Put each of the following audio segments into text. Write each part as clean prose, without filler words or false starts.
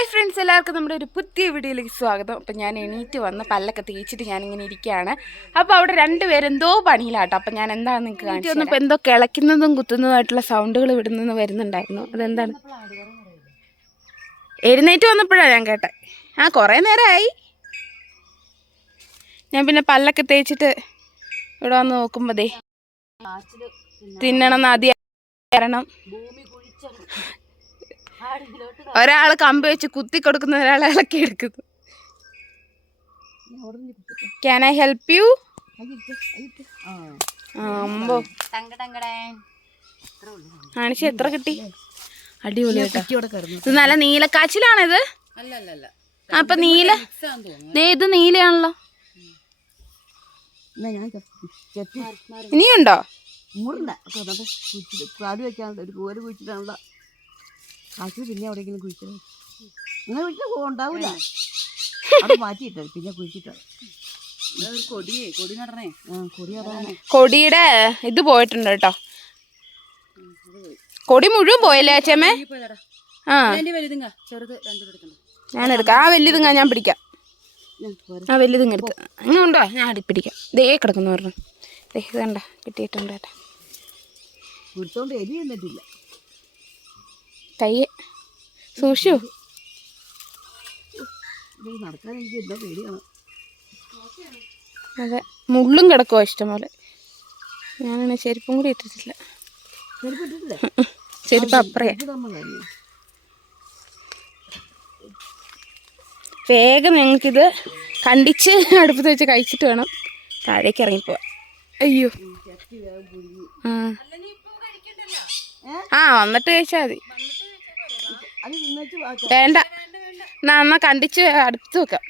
Hi friends, എല്ലാവർക്കും നമ്മുടെ ഒരു പുതിയ വീഡിയോയിലേക്ക് സ്വാഗതം. അപ്പം ഞാൻ എണീറ്റ് വന്ന് പല്ലൊക്കെ തേച്ചിട്ട് ഞാനിങ്ങനെ ഇരിക്കുകയാണ്. അപ്പോൾ അവിടെ രണ്ടുപേരെന്തോ പണിയിലാട്ടോ. അപ്പം ഞാൻ എന്താണെന്ന് നിങ്ങൾക്ക് കാണിച്ചു വന്നപ്പോൾ എന്തോ കിളയ്ക്കുന്നതും കുത്തുന്നതുമായിട്ടുള്ള സൗണ്ടുകൾ ഇവിടെ നിന്ന് വരുന്നുണ്ടായിരുന്നു. അതെന്താണ്? എഴുന്നേറ്റ് വന്നപ്പോഴാണ് ഞാൻ കേട്ടെ. കുറേ നേരമായി. ഞാൻ പിന്നെ പല്ലൊക്കെ തേച്ചിട്ട് ഇവിടെ വന്ന് നോക്കുമ്പോൾ ദേ തിന്നണം ആദ്യം കാരണം ഒരാൾ കമ്പ് വെച്ച് കുത്തി കൊടുക്കുന്ന ഒരാൾ ഇളക്കി എടുക്കുന്നു. Can I help you? കാണിച്ച് എത്ര കിട്ടി? അടിപൊളി കേട്ടോ. ഇത് നല്ല നീലക്കാച്ചിലാണിത്. അപ്പൊ നീല ഇത് നീലയാണല്ലോ. ഇനിയുണ്ടോ? കാശ് പിന്നെ എവിടെയെങ്കിലും കുഴിച്ചത് അങ്ങനെ കുഴിച്ചാൽ ഉണ്ടാവില്ല. അത് മാറ്റിയിട്ടത് പിന്നെ കുഴിച്ചിട്ടത്. കൊടിയുടെ ഇത് പോയിട്ടുണ്ട് കേട്ടോ. കൊടി മുഴുവൻ പോയല്ലേ അച്ഛമ്മേ? ഞാൻ എടുക്കാം. ആ വലുതുങ്ങ ഞാൻ പിടിക്കാം. ആ വലുതുങ്ങ എടുത്ത് അങ്ങനെ ഉണ്ടോ? ഞാൻ പിടിക്കാം. ദേ കിടക്കുന്നു പറഞ്ഞു. ദേ ഇത് കണ്ട കിട്ടിയിട്ടുണ്ട് കേട്ടോ. കുടിച്ചോണ്ട് എലി എന്നിട്ടില്ല. കയ്യെ സൂക്ഷിച്ചു. നടക്കാൻ എനിക്ക് എന്താ പേടിയാണ്. അതെ, മുള്ളും കിടക്കുമോ ഇഷ്ടംപോലെ. ഞാനാണ് ചെരുപ്പും കൂടി ഇട്ടിട്ടില്ല. ചെരുപ്പ് അപ്പറയാ. വേഗം ഞങ്ങൾക്കിത് കണ്ടിച്ച് അടുപ്പത്ത് വെച്ച് കഴിച്ചിട്ട് വേണം താഴേക്ക് ഇറങ്ങിപ്പോവാൻ. അയ്യോ, വന്നിട്ട് കഴിച്ചാൽ മതി. വേണ്ട, എന്നാ കണ്ടിച്ച് അടുത്ത് വെക്കാം.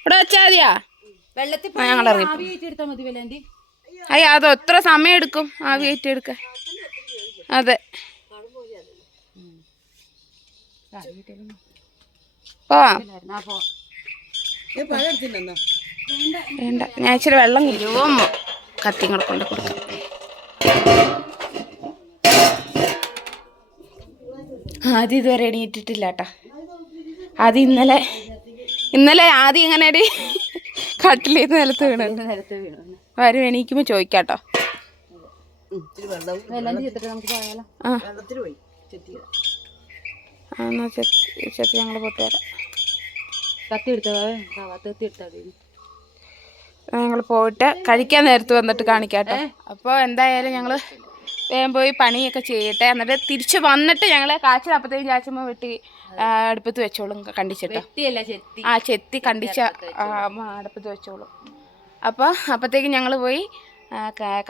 ഇവിടെ വെച്ചാ മതിയാ? ഞങ്ങൾ അയ്യോ, അത് എത്ര സമയം എടുക്കും ആവി ഏറ്റെടുക്കാൻ? അതെ, പോവാം. വേണ്ട, ഞാൻ ഇച്ചിരി വെള്ളം കുരുവും കത്തിയും കൂടെ കൊണ്ട് കൊടുക്കാം. ആദ്യം ഇതുവരെ എണീറ്റിട്ടില്ല കേട്ടോ. ആദ്യം ഇന്നലെ ആദ്യം ഇങ്ങനെ ഒരു കട്ടിലേന്ന് നിലത്ത് വീണു. വരും എണീക്കുമ്പോൾ ചോദിക്കാട്ടോ. എന്നാ ചെത്തി ഞങ്ങൾ പൊട്ട് വരാം. ഞങ്ങൾ പോയിട്ട് കഴിക്കാൻ നേരത്ത് വന്നിട്ട് കാണിക്കാട്ടോ. അപ്പോൾ എന്തായാലും ഞങ്ങൾ വേഗം പോയി പണിയൊക്കെ ചെയ്യട്ടെ. എന്നിട്ട് തിരിച്ച് വന്നിട്ട് ഞങ്ങൾ കാച്ചിൽ അപ്പത്തേക്കും ചാച്ചമ്മ വെട്ടി അടുപ്പത്ത് വെച്ചോളും. കണ്ടിച്ചിട്ടോ? ചെത്തി കണ്ടിച്ച അടുപ്പത്ത് വെച്ചോളും. അപ്പോൾ അപ്പത്തേക്കും ഞങ്ങൾ പോയി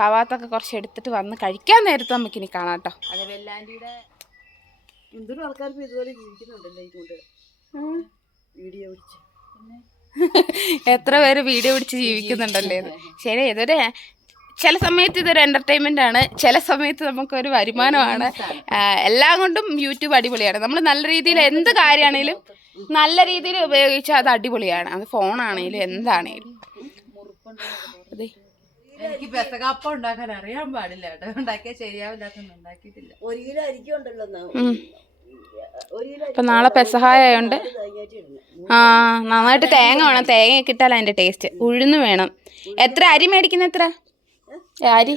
കവാത്തൊക്കെ കുറച്ച് എടുത്തിട്ട് വന്ന് കഴിക്കാൻ നേരത്ത് നമുക്കിനി കാണാം കേട്ടോ. അതെ, വെല്ലാണ്ടിയുടെ എന്തൊരു ആൾക്കാർക്ക് ഇതുപോലെ ജീവിക്കുന്നുണ്ടല്ലോ ഇതുകൊണ്ട് വീഡിയോ പിടിച്ച്. എത്ര പേര് വീഡിയോ പിടിച്ച് ജീവിക്കുന്നുണ്ടല്ലേ? ശരി, ചില സമയത്ത് ഇതൊരു എൻ്റർടൈൻമെൻ്റ് ആണ്, ചില സമയത്ത് നമുക്കൊരു വരുമാനമാണ്. എല്ലാം കൊണ്ടും യൂട്യൂബ് അടിപൊളിയാണ്. നമ്മൾ നല്ല രീതിയിൽ എന്ത് കാര്യമാണെങ്കിലും നല്ല രീതിയിൽ ഉപയോഗിച്ചാൽ അത് അടിപൊളിയാണ്. അത് ഫോണാണെങ്കിലും എന്താണെങ്കിലും. അതെ, എനിക്ക് പെസകാപ്പം ഉണ്ടാക്കാൻ അറിയാൻ പാടില്ല കേട്ടോ. ഉണ്ടാക്കിയാൽ ശരിയാവില്ലാത്തൊന്നും ഉണ്ടാക്കിയിട്ടില്ല. 1 കിലോ അരിക്കും ഉണ്ടല്ലോ. അപ്പം നാളെ പെസഹായോണ്ട് നന്നായിട്ട് തേങ്ങ വേണം. തേങ്ങയൊക്കെ ഇട്ടാൽ അതിൻ്റെ ടേസ്റ്റ്. ഉഴുന്ന് വേണം. എത്ര അരി മേടിക്കുന്ന? എത്ര അരി?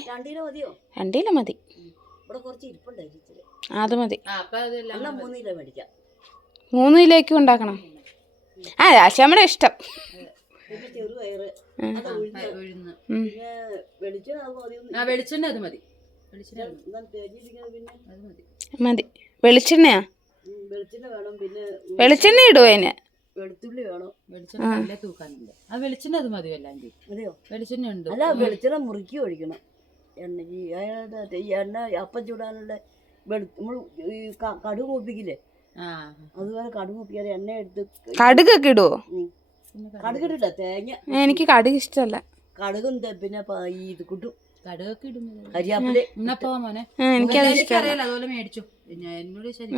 2 കിലോ മതി. അത് മതി. 3 കിലോയ്ക്കും ഉണ്ടാക്കണം. ആശാമ്മയുടെ ഇഷ്ടം. മതി. വെളിച്ചെണ്ണയാ? വെളിച്ചെണ്ണ ഇടുവോ അതിന്? വെളുത്തുള്ളി വേണം. വെളിച്ചെണ്ണ അത് മതി. വെളിച്ചെണ്ണ ഉണ്ട്. അല്ല, വെളിച്ചെണ്ണ മുറുക്കി ഒഴിക്കണം. എണ്ണ അപ്പം ചൂടാനുള്ള നമ്മൾ കടുക് മൂപ്പിക്കില്ലേ, അതുപോലെ കടുക് മൂപ്പിക്കാതെ എണ്ണ എടുത്ത്. കടുകൊക്കെ ഇടുവോ? കടുക് ഇടില്ല, തേങ്ങ. എനിക്ക് കടുക് ഇഷ്ടമല്ല. കടുകും പിന്നെ ഇത് കുട്ടും. കടുകൊക്കെ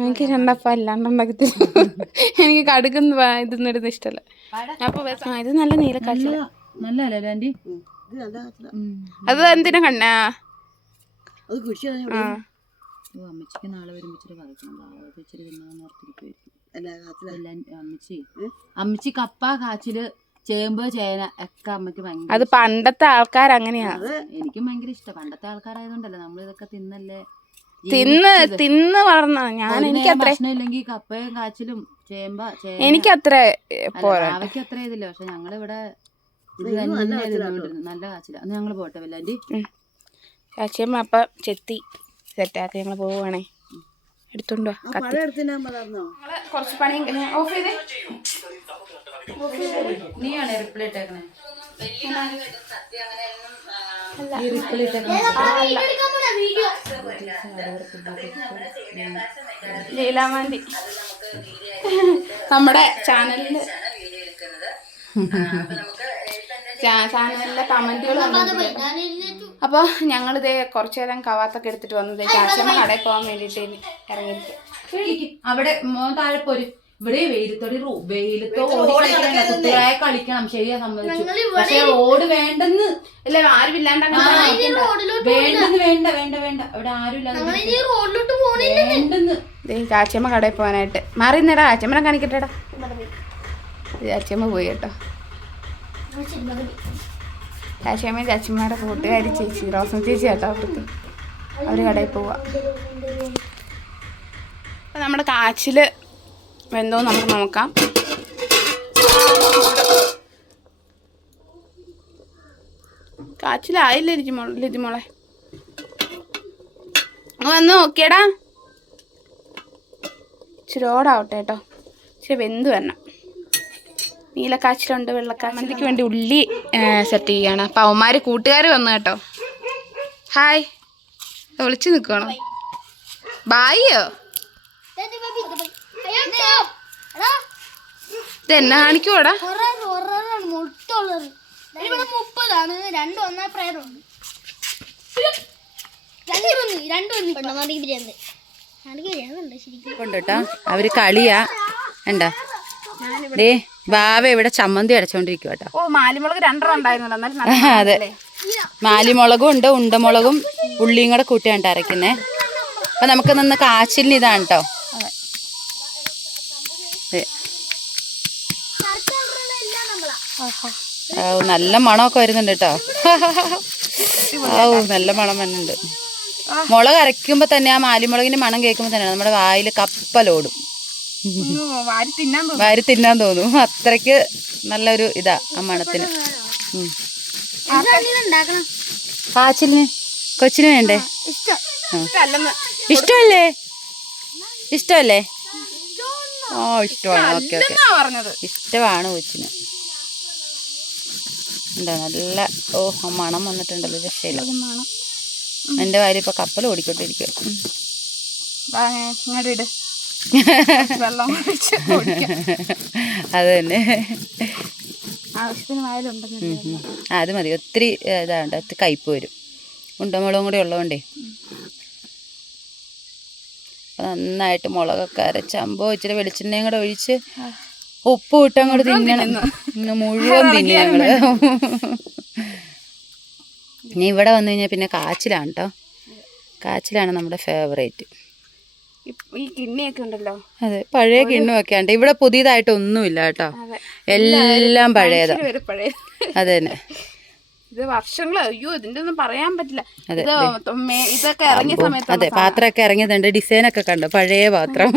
എനിക്ക് രണ്ടപ്പം അല്ലാണ്ടുണ്ടാക്കി തരും. എനിക്ക് കടുകൊന്നും ഇതൊന്നും ഇടുന്ന ഇഷ്ടമല്ല. അപ്പൊ ഇത് നല്ല നീലക്കാഴ്ച. നല്ലല്ലേ ആന്റി? അത് എന്തിനാ കണ്ണാ? അത് കൃഷി അമ്മച്ചിക്ക് നാളെ വരുമ്പോൾ ഇച്ചിരി കഴിക്കണം. അത് ഇച്ചിരി തിന്നാന്ന് ഓർത്തിരിക്കുമായിരിക്കും. അല്ല കാച്ചില എല്ലാം അമ്മച്ചി കപ്പ കാച്ചില് ചേമ്പ് ചേന ഒക്കെ അമ്മയ്ക്ക് ഭയങ്കര അത് പണ്ടത്തെ ആൾക്കാർ അങ്ങനെയാ. എനിക്കും ഭയങ്കര ഇഷ്ടം. പണ്ടത്തെ ആൾക്കാരായതുകൊണ്ടല്ലേ നമ്മളിതൊക്കെ തിന്നല്ലേ തിന്ന് വളർന്ന ഞാൻ. എനിക്ക് അത്ര ഭക്ഷണം ഇല്ലെങ്കിൽ കപ്പയും കാച്ചിലും ചേമ്പ എനിക്ക് അത്ര പോരാ. അവയ്ക്ക് അത്ര ഇതില്ല. പക്ഷെ ഞങ്ങളിവിടെ ഇത് തന്നെ തിന്നുകൊണ്ടിരുന്നു. നല്ല കാച്ചില. അന്ന് ഞങ്ങള് പോട്ടെ വല്ലാണ്ടി. ചാച്ചിയമ്മ അപ്പൊ ചെത്തി സെറ്റാക്കി ഞങ്ങള് പോവുകയാണേ. എടുത്തോണ്ടോ കുറച്ച് പണി ഓഫ് ചെയ്തേ. നീയാണ് റിപ്ലൈ ഇട്ടേക്കണേ. ലീലാമാൻഡി നമ്മുടെ ചാനലില് ചാനലിലെ കമന്റുകൾ അപ്പൊ ഞങ്ങളിതേ കുറച്ചു നേരം കവാത്തൊക്കെ എടുത്തിട്ട് വന്നത് ചാച്ചമ്മ കടയിൽ പോകാൻ വേണ്ടിട്ട് ഇറങ്ങിയിരിക്കും. അവിടെ മോൻ താഴെ പോരും. ഇവിടെ വെയിലത്തോ കുട്ടിയായ കളിക്കണം. ശരിയാ സമ്മതിച്ചു. പക്ഷെ റോഡ് വേണ്ടെന്ന് അല്ല ആരും ഇല്ലാണ്ട് വേണ്ടെന്ന് വേണ്ട വേണ്ട വേണ്ട ഇവിടെ ആരും ഇല്ലാതെ വേണ്ടെന്ന്. ചാച്ചമ്മ കടയിൽ പോകാനായിട്ട് മാറി നിന്നടാ. ചാച്ചമ്മനെ കാണിക്കട്ടെടാ. ചാച്ചമ്മ പോയി കേട്ടോ. ചാച്ചമ്മയും ചാച്ചമ്മയുടെ കൂട്ടുകാരി ചേച്ചി റോസം ചേച്ചി കേട്ടോ. അവര് കടയിൽ പോവാ. അപ്പൊ നമ്മുടെ കാച്ചില് വെന്തോ നമുക്ക് നോക്കാം. കാച്ചിലായില്ല ലിജിമോളെ. വന്ന് നോക്കിയടാ. ഇച്ചിരി ഓടാവട്ടെ കേട്ടോ. ഇച്ചിരി വെന്ത് വരണം. നീലക്കാച്ചിലുണ്ട്, വെള്ളക്കാച്ചിലേക്ക് വേണ്ടി ഉള്ളി സെറ്റ് ചെയ്യാണ്. അപ്പം അവന്മാർ കൂട്ടുകാർ വന്നു കേട്ടോ. ഹായ്. വിളിച്ചു നിൽക്കണോ? ബായിയോ? ഇതെന്നാ കാണിക്കുവോടാ? കൊണ്ടോട്ടോ അവര് കളിയാ എന്താ ദേ ബാവ ഇവിടെ ചമ്മന്തി അടച്ചോണ്ടിരിക്കും കേട്ടോ. ഓ മാലിമുളക് 2 ഉണ്ടായിരുന്നല്ലോ. അതെ മാലിമുളകും ഉണ്ട്, ഉണ്ടമുളകും ഉള്ളിയും കൂടെ കൂട്ടിയാണ് അരക്കുന്നേ. അപ്പൊ നമുക്ക് നിന്ന് കാച്ചിലിന് ഇതാണ് കേട്ടോ. നല്ല മണമൊക്കെ വരുന്നുണ്ട് കേട്ടോ. നല്ല മണം വരുന്നുണ്ട്. മുളക് അരയ്ക്കുമ്പോ തന്നെ ആ മാലിമുളകിന്റെ മണം കേൾക്കുമ്പോ തന്നെ നമ്മുടെ വായിൽ കപ്പലോടും. വാരി തിന്നാൻ തോന്നും. അത്രയ്ക്ക് നല്ലൊരു ഇതാ ആ മണത്തിന്. കാച്ചിലിന് കൊച്ചിന് വേണ്ടേ? ഇഷ്ടമല്ലേ? ഇഷ്ടമല്ലേ? ഓ ഇഷ്ടമാണ്. ഓക്കെ ഓക്കെ ഇഷ്ടമാണ് കൊച്ചിന്. എന്താ നല്ല മണം വന്നിട്ടുണ്ടല്ലോ. രക്ഷയില്ല. എൻ്റെ കാര്യം ഇപ്പൊ കപ്പൽ ഓടിക്കൊണ്ടിരിക്കുക. അത് തന്നെ അത് മതി. ഒത്തിരി ഇതാണ്ട് ഒത്തിരി കയ്പ്പ് വരും. ഉണ്ടമുളകും കൂടി ഉള്ളതുകൊണ്ടേ നന്നായിട്ട് മുളകൊക്കെ അരച്ചമ്പോ ഇച്ചിരി വെളിച്ചെണ്ണയും കൂടെ ഒഴിച്ച് ഉപ്പ് ഇട്ട് അങ്ങോട്ട് തിന്നണം. മുഴുവൻ തിന്നു ഞങ്ങള്. ഇനി ഇവിടെ വന്നു കഴിഞ്ഞാൽ പിന്നെ കാച്ചിലാണ് കേട്ടോ. കാച്ചിലാണ് നമ്മുടെ ഫേവറേറ്റ്. ഈ കിണ്ണിയൊക്കെ ഉണ്ടല്ലോ. അതെ പഴയ കിണ്ണുമൊക്കെ ഉണ്ട്. ഇവിടെ പുതിയതായിട്ടൊന്നുമില്ല കേട്ടോ. എല്ലാം പഴയതാ. അത് തന്നെ. ഇത് വർഷങ്ങൾ. അയ്യോ ഇതിന്റെ ഒന്നും പറയാൻ പറ്റില്ല. ഇതൊക്കെ ഇറങ്ങിയ സമയത്ത് അതെ പാത്രമൊക്കെ ഇറങ്ങിയതുണ്ട്. ഡിസൈനൊക്കെ കണ്ടോ പഴയ പാത്രം.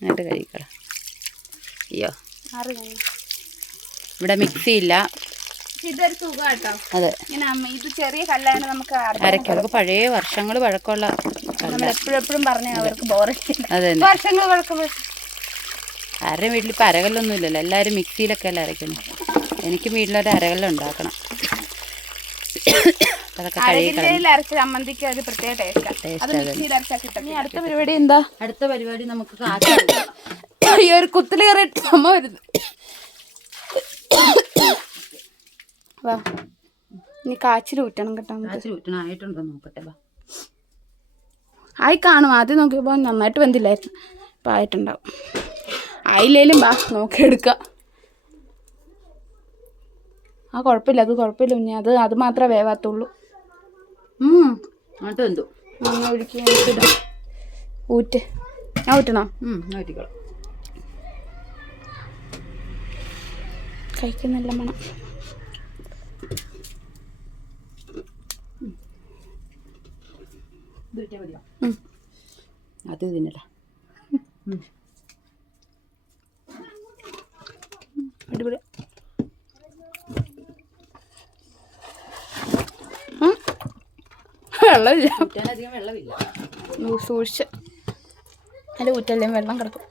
എന്നിട്ട് കഴിക്കണം. അയ്യോ ഇവിടെ മിക്സി ഇല്ല. ഇതൊരു സുഖാട്ടോ. അതെ ഇത് ചെറിയ കല്ലാണ്. നമുക്ക് അരക്കാം. നമുക്ക് പഴയ വർഷങ്ങൾ പഴക്കമുള്ള എപ്പോഴും പറഞ്ഞ അവർക്ക് ബോറടിക്കും. അതെ വർഷങ്ങൾ പഴക്കം. ആരുടെയും വീട്ടിൽ ഇപ്പം അരകല്ലൊന്നും ഇല്ലല്ലോ. എല്ലാവരും മിക്സിയിലൊക്കെ അല്ല അരയ്ക്കുന്നത്. എനിക്ക് വീട്ടിലൊരു അരകല്ല് ഉണ്ടാക്കണം. അതൊക്കെ അരച്ച ചമ്മന്തിക്ക് ഒരു പ്രത്യേക ടേസ്റ്റ്. അടുത്ത പരിപാടി എന്താ? അടുത്ത പരിപാടി നമുക്ക് കാച്ചിൽ. ഈ ഒരു കുത്തില് കയറിയിട്ട് അമ്മ വരുന്നു. ഇനി കാച്ചിൽ ഊറ്റണം കേട്ടോ. കാച്ചിൽ ഊറ്റണം. ആയിട്ടുണ്ടോ നോക്കട്ടെ. ആയി കാണും. ആദ്യം നോക്കിയപ്പോൾ നന്നായിട്ട് വെന്തില്ലായിരുന്നു. ഇപ്പം ആയിട്ടുണ്ടാവും. ആയില്ലേലും ബാ നോക്കിയെടുക്കാം. കുഴപ്പമില്ല. അത് കുഴപ്പമില്ല. ഇനി അത് മാത്രമേ വേവാത്തുള്ളൂ. അങ്ങോട്ട് എന്തോ ഒഴിക്കുക. ഊറ്റ്. ഞാൻ ഊറ്റണോ? ഊറ്റിക്കോളാം. കഴിക്കാൻ നല്ല മണം. അത് തിന്നല. അടിപൊളി. വെള്ളമില്ല, ഊറ്റാനധികം വെള്ളമില്ല. സൂക്ഷിച്ച്. അതിൽ ഊറ്റല്ലേ വെള്ളം കിടക്കും.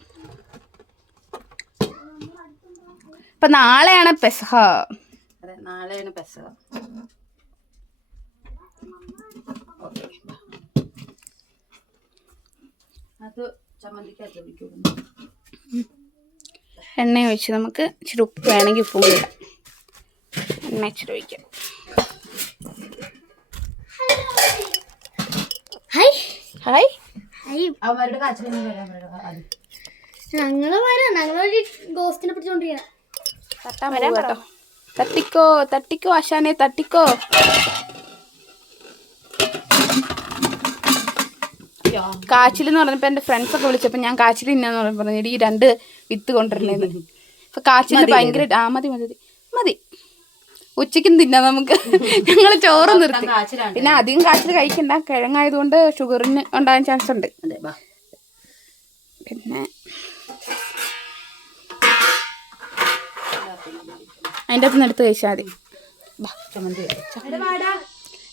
ഇപ്പൊ നാളെയാണ് പെസഹ. അതെ, നാളെയാണ് പെസഹ. അത് ചമ്മന്തിക്കകത്ത് ഒഴിക്കുന്നു. എണ്ണ ഒഴിച്ച് നമുക്ക് ഇച്ചിരി ഉപ്പ് വേണമെങ്കിൽ ഉപ്പും കൂടി ഇടാം. എണ്ണ ഇച്ചിരി ഒഴിക്കാം. ഹായ്. അവന്മാരുടെ കാച്ചിലൊന്നും വരാൻ ഞങ്ങളൊരു ഗോസ്റ്റിനെ പിടിച്ചോണ്ടിരിക്കണം. തട്ടാൻ വരാൻ കേട്ടോ. തട്ടിക്കോ തട്ടിക്കോ ആശാനെ തട്ടിക്കോ. കാച്ചിൽ എന്ന് പറഞ്ഞപ്പോൾ എൻ്റെ ഫ്രണ്ട്സൊക്കെ വിളിച്ചപ്പോൾ ഞാൻ കാച്ചിൽ തിന്നാന്ന് പറഞ്ഞപ്പോൾ പറഞ്ഞു ഈ 2 വിത്ത് കൊണ്ടുവരണേന്ന്. ഇപ്പൊ കാച്ചിൽ ഭയങ്കര മതി മതി മതി. ഉച്ചയ്ക്കും തിന്നാം നമുക്ക്. ഞങ്ങൾ ചോറ് നിർത്തി. പിന്നെ അധികം കാച്ചിൽ കഴിക്കണ്ട, കിഴങ്ങായതുകൊണ്ട് ഷുഗറിന് ഉണ്ടാകാൻ ചാൻസ് ഉണ്ട്. പിന്നെ അതിൻ്റെ അകത്തുനിന്ന് എടുത്ത് കഴിച്ചാൽ മതി.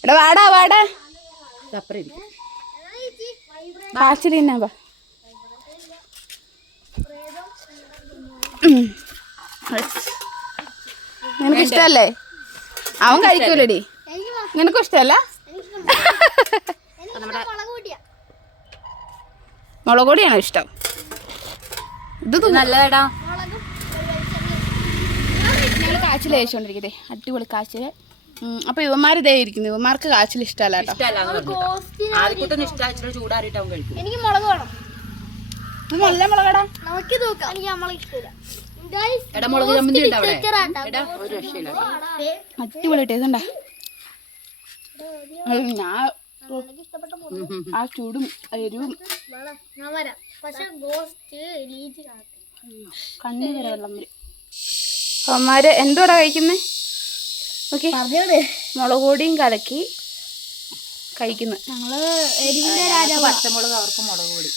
എടാ വാടാ വാടാ. കാച്ചിൽ തിന്നാ. നിനക്ക് ഇഷ്ടല്ലേ? അവൻ കഴിക്കൂലടി. നിനക്കും ഇഷ്ടല്ല? മുളക് പൊടിയാണോ ഇഷ്ടം? ഇത് നല്ലതാടാ. ഞങ്ങൾ കാച്ചിൽ കഴിച്ചോണ്ടിരിക്കട്ടെ. അടിപൊളി കാച്ചിൽ. അപ്പൊ ഇവന്മാരിതേ ഇരിക്കുന്നു. ഇവന്മാർക്ക് കാച്ചിൽ ഇഷ്ടമല്ല കേട്ടോ. ചൂടാറിയിട്ട് അവൻ കഴിക്കും. എനിക്ക് മുളക് വേണം. ഇത് നല്ല മുളകടാ. നമുക്ക് നോക്കാം. എനിക്ക് മുളക് ഇഷ്ടമില്ല. മുളക് ചമ്മന്തി ഉണ്ട് അവിടെ. ഒരു രക്ഷയില്ല. അടിപൊളി ടേസ്റ്റ് ഉണ്ടാ. ഞാൻ ആ ചൂടും എരിവും ഞാൻ വരാം. പക്ഷെ ഗോസ്റ്റ് കണ്ണി വരെ വെള്ളം വരും. അവന്മാര് എന്തോടാ കഴിക്കുന്നേ? ഓക്കെ, മുളക് പൊടിയും കലക്കി കഴിക്കുന്നു. ഞങ്ങള് എരിവിന്റെ രാജാവ്. പച്ചമുളക് അവർക്ക് മുളക് പൊടി.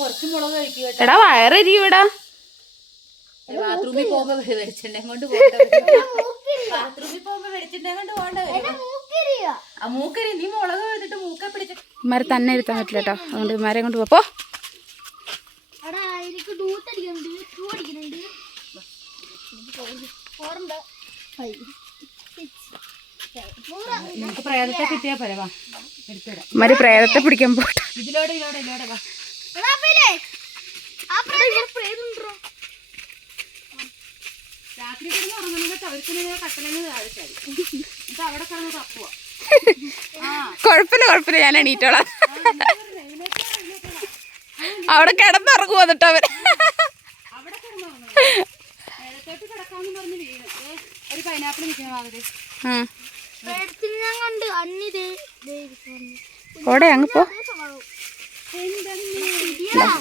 കുറച്ച് മുളക് കഴിക്കുക. എടാ വയറെരിയൂടാ. ബാത്റൂമിൽ പോകുമ്പോ വെളിച്ചെണ്ണയും കൊണ്ട് ബാത്റൂമിൽ പോകുമ്പോ വെളിച്ചെണ്ണയും കൊണ്ട് പോകണ്ടേ. ആ മൂക്കരി നീ മുളക് എടുത്തിട്ട് മൂക്ക പിടിച്ച് ഇമാരെ തന്നെ ഇരുത്താൻ പറ്റില്ല കേട്ടോ. അതുകൊണ്ട് ഇമാരെ കൊണ്ട് പോ. നമുക്ക് പ്രേതത്തെ കിട്ടിയാ പോരാ. എടുത്തിടാം. ഇമാര് പ്രേതത്തെ പിടിക്കാൻ പോട്ടെ. ഇതിലോടെ ഇതിലോടെ വാ. രാത്രി കിടന്ന് ഉറങ്ങുന്നത് അവർക്ക് കട്ടലങ്ങ് താഴ്ചായി. എന്നിട്ട് അവിടെ കിടന്ന് തപ്പുക. കുഴപ്പമില്ല ഞാൻ എണീറ്റോളാം. അവിടെ കിടന്നുറങ്ങും. എന്നിട്ട് അവൻ അവിടെ കിടന്നുറങ്ങും. നേരത്തോട്ട് കിടക്കാന്ന് പറഞ്ഞ് വീണ് ഒരു പൈനാപ്പിൾ നിൽക്കുന്ന ഭാഗത്ത് ഓടെ അങ്ങ് പോ.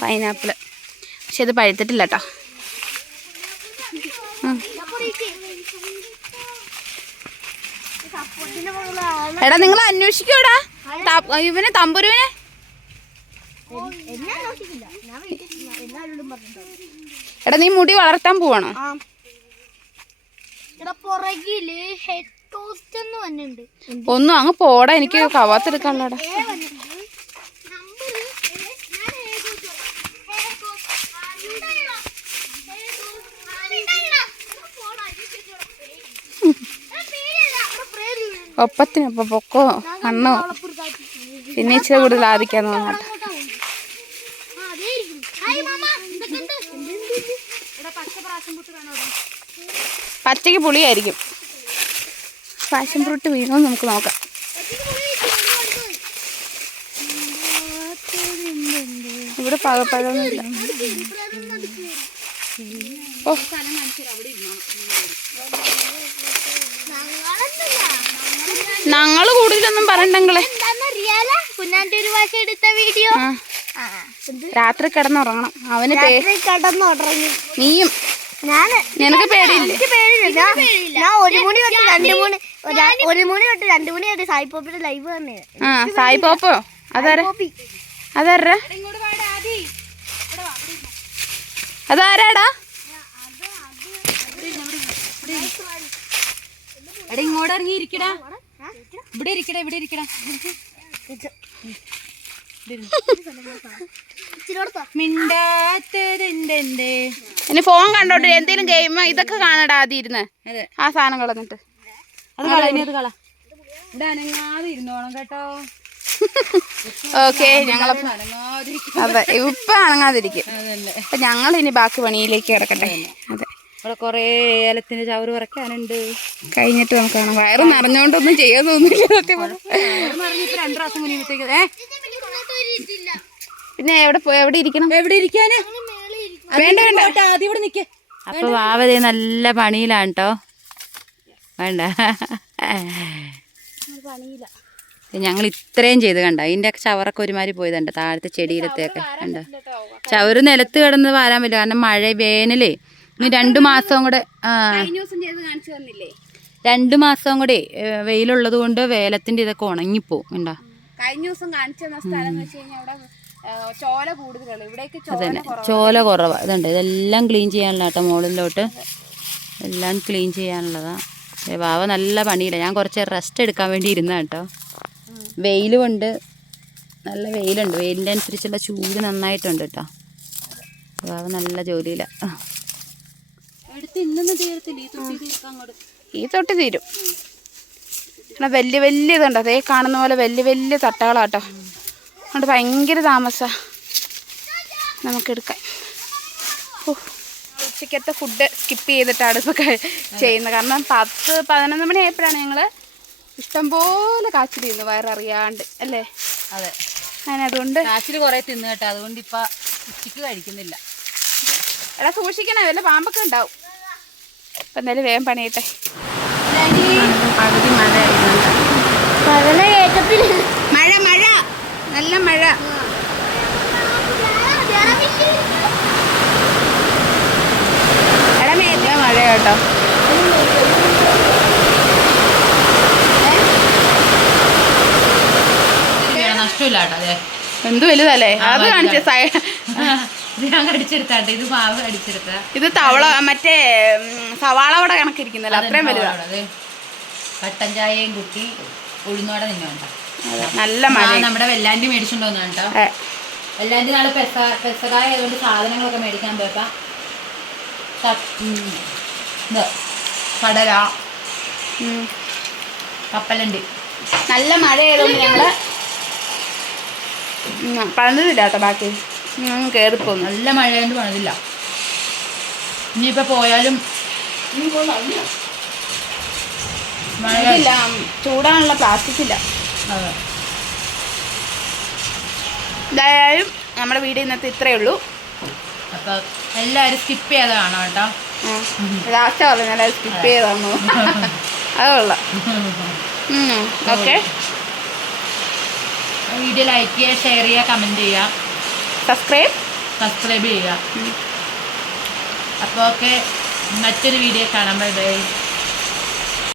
പൈനാപ്പിള്. പക്ഷെ ഇത് പഴുത്തിട്ടില്ല കേട്ടോ. എടാ നിങ്ങൾ അന്വേഷിക്കൂടാ ഇവനെ തമ്പുരുവിനെ. എടാ നീ മുടി വളർത്താൻ പോവാണോ? ഒന്നും അങ്ങ് പോടാ. എനിക്ക് കവാത്തെടുക്കാനുള്ളടാ. ഒപ്പത്തിനൊപ്പം പൊക്കോ മണ്ണോ പിന്നെ ഇച്ചിരി കൂടുതൽ ആദിക്കാന്ന് തോന്നട്ടെ. പച്ചയ്ക്ക് പുളിയായിരിക്കും. പാഷൻ ഫ്രൂട്ട് വീണോ നമുക്ക് നോക്കാം. ഇവിടെ പഴമൊന്നുമില്ല. ഓ ഞങ്ങള് കൂടുതലൊന്നും പറയണ്ടെങ്കിലേ. എന്താന്നറിയാല കുഞ്ഞാന്റെ ഒരു ഭാഷ എടുത്ത വീഡിയോ രാത്രി കിടന്നുറങ്ങണം. അവന് കടന്നുറങ്ങി. നീയും നിനക്ക് പേടിയില്ലേ? ഞാൻ 1 മണി തൊട്ട് 2 മണി 1 മണി തൊട്ട് 2 മണി വരെ സായിപ്പോപ്പിന്റെ ലൈവ് തന്നെ. സായി പോപ്പോ? അതാരാ? അതാരാ? അതാരാടാ? എടാ ഇങ്ങോട്ട് ഇറങ്ങിയിരിക്കടാ. ഇവിടെ ഇരിക്കടാ, ഇവിടെ ഇരിക്കടാ. മിണ്ടാത്തതെന്റെ ഇനി ഫോൺ കണ്ടോട്ട് എന്തേലും ഗെയിം ഇതൊക്കെ കാണടാ ആദ്യം ഇരുന്ന്. ആ സാധനം കളഞ്ഞിട്ട് അത് കളഞ്ഞത് കള. ഇവിടെ അനങ്ങാതെ ഇരുന്നോണം കേട്ടോ. ഓക്കെ ഞങ്ങൾ അതെ ഇപ്പൊ അനങ്ങാതിരിക്കും. അപ്പൊ ഞങ്ങൾ ഇനി ബാക്കി പണിയിലേക്ക് കിടക്കട്ടെ. അതെ ഇവിടെ കൊറേ ഏലത്തിന്റെ ചവറ് പറക്കാനുണ്ട്. കഴിഞ്ഞിട്ട് നമുക്ക് കാണാം. വയറ് നിറഞ്ഞോണ്ടൊന്നും ചെയ്യാൻ തോന്നില്ല. 2 പ്രാവശ്യം മുന്നേക്ക് പിന്നെ എവിടെ ഇരിക്കണം? എവിടെ ഇരിക്കാന്? വേണ്ട വേണ്ട ആദ്യം ഇവിടെ നിക്ക്. അപ്പൊ വാവതേ നല്ല പണിയിലാണ് കേട്ടോ. വേണ്ട ഞങ്ങൾ ഇത്രയും ചെയ്ത് കണ്ട. അതിന്റെ ചവറൊക്കെ ഒരുമാതിരി പോയതുണ്ട്. താഴത്തെ ചെടിയിലത്തെയൊക്കെ കണ്ട. ചവറ് നിലത്ത് കിടന്ന് വരാൻ പറ്റില്ല. കാരണം മഴ വേനലേ. ഇനി 2 മാസവും കൂടെ 2 മാസവും കൂടെ വെയിലുള്ളത് കൊണ്ട് വേലത്തിന്റെ ഇതൊക്കെ ഉണങ്ങിപ്പോവും. കണ്ടോ? കഴിഞ്ഞ ദിവസം കാണിച്ചു തന്ന സ്ഥലം എന്ന് വെച്ച് കഴിഞ്ഞാൽ അവിടെ ചോല കൂടുതലുള്ളൂ. ഇവിടേക്ക് ചോല കുറവാ. ഇതുണ്ട് ഇതെല്ലാം ക്ലീൻ ചെയ്യാനുള്ള കേട്ടോ. മുകളിലോട്ട് എല്ലാം ക്ലീൻ ചെയ്യാനുള്ളതാ. വാവ നല്ല പണിയില്ല. ഞാൻ കുറച്ച് റെസ്റ്റ് എടുക്കാൻ വേണ്ടി ഇരുന്ന കേട്ടോ. വെയിലുമുണ്ട്, നല്ല വെയിലുണ്ട്. വെയിലിൻ്റെ അനുസരിച്ചുള്ള ചൂട് നന്നായിട്ടുണ്ട് കേട്ടോ. വാവ നല്ല ജോലിയില്ല. ഈ തൊട്ട് തീരും. വലിയ വലിയ ഇതുണ്ട്. അതേ കാണുന്ന പോലെ വലിയ വലിയ തട്ടകളാട്ടോ. അതുകൊണ്ട് ഭയങ്കര താമസമാണ് നമുക്കെടുക്കാൻ. ഉച്ചക്കത്തെ ഫുഡ് സ്കിപ്പ് ചെയ്തിട്ടാണ് ഇപ്പോൾ ചെയ്യുന്നത്. കാരണം 10-11 മണി ആയപ്പോഴാണ് ഞങ്ങൾ ഇഷ്ടംപോലെ കാച്ചിൽ തിന്നു വയററിയാണ്ട് അല്ലേ? അതെ. അങ്ങനെ അതുകൊണ്ട് കാച്ചിൽ കുറേ തിന്നു കേട്ടോ. അതുകൊണ്ട് ഇപ്പം ഉച്ചയ്ക്ക് കഴിക്കുന്നില്ല. എടാ സൂക്ഷിക്കണേ, വല്ല പാമ്പൊക്കെ ഉണ്ടാവും. അപ്പം എന്തായാലും വേഗം പണിയട്ടെ. പകുതി മഴ മഴ മഴ നല്ല മഴ. എടാ മേലെ മഴ കേട്ടോ. നഷ്ടമില്ല കേട്ടോ. അതെ എന്ത് വലുതല്ലേ അത് കാണിച്ച. ഞാൻ കടിച്ചെടുത്താട്ടെ. ഇത് മാവ് കടിച്ചെടുത്ത. ഇത് തവള മറ്റേ സവാള വട കണക്കിരിക്കുന്നല്ലോ. അത്രയും വലുതാണ്. കട്ടൻ ചായയും കുട്ടി ഉഴുന്നോടെ നിന്നോണ്ട. നല്ല മഴ. നമ്മുടെ വെല്ലാണ്ടി മേടിച്ചിട്ടുണ്ടോന്ന് കേട്ടോ. വെല്ലാണ്ടി നാളെ പെസകായ ആയതുകൊണ്ട് സാധനങ്ങളൊക്കെ മേടിക്കാൻ പോയപ്പോ കടല കപ്പലണ്ടി നല്ല മഴ ആയതുകൊണ്ട് ഞങ്ങള് പണിതില്ല കേട്ടോ. ബാക്കി കയറിപ്പോന്നു. നല്ല മഴയായതുകൊണ്ട് പണിതില്ല. ഇനിയിപ്പോ പോയാലും മഴയില്ല. ചൂടാനുള്ള പ്ലാസ്റ്റിക് ഇല്ല. എന്തായാലും നമ്മുടെ വീഡിയോ ഇന്നത്തെ ഇത്രയേ ഉള്ളൂ. അപ്പൊ എല്ലാവരും സ്കിപ്പ് ചെയ്ത് കാണാം കേട്ടോ. ലാസ്റ്റ് പറഞ്ഞു എല്ലാവരും സ്കിപ്പ് ചെയ്താണോ? അത് കൊള്ളാം. ഓക്കെ. വീഡിയോ ലൈക്ക് ചെയ്യുക, ഷെയർ ചെയ്യുക, കമൻറ്റ് ചെയ്യുക, സബ്സ്ക്രൈബ് ചെയ്യുക. അപ്പോൾ ഓക്കെ, മറ്റൊരു വീഡിയോ കാണാം. Bye bye.